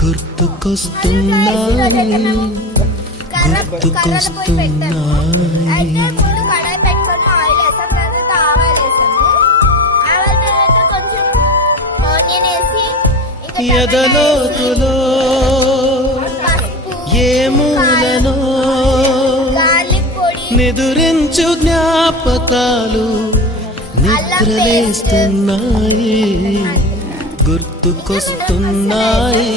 గుర్తుకొస్తున్నాయి ఎదలోతులో ఏ మూలనో నిదురించు జ్ఞాపకాలు నిద్రలేస్తున్నాయి గుర్తుకొస్తున్నాయి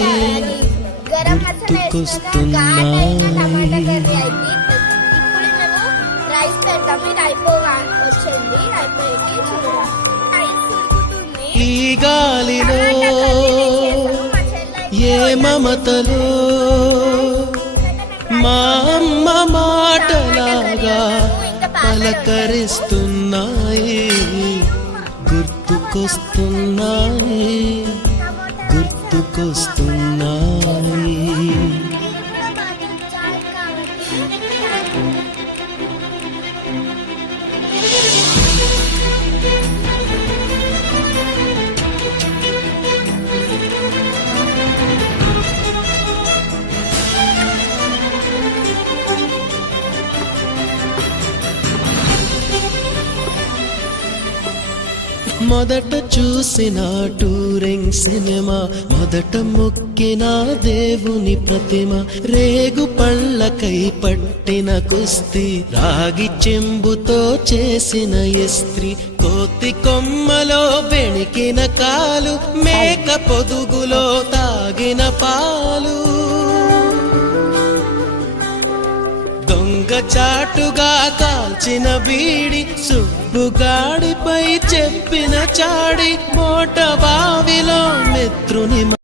ఈ గాలిలో ఏ మమతలో మా అమ్మ మాటలాగా పలకరిస్తున్నాయి గుర్తుకొస్తున్నాయి గుర్తుకొస్తున్నాయి మొదట చూసిన టూరింగ్ సినిమా మొదట మొక్కిన దేవుని ప్రతిమ రేగు పళ్ళకై పట్టిన కుస్తీ రాగి చెంబుతో చేసిన ఇస్త్రీ కోతి కొమ్మలో బెణికిన కాలు మేక పొదుగులో తాగిన పాలు చాటుగా కాల్చిన బీడి సుబ్బుగాడిపై చెప్పిన చాడి మోట బావిలో మిత్రుని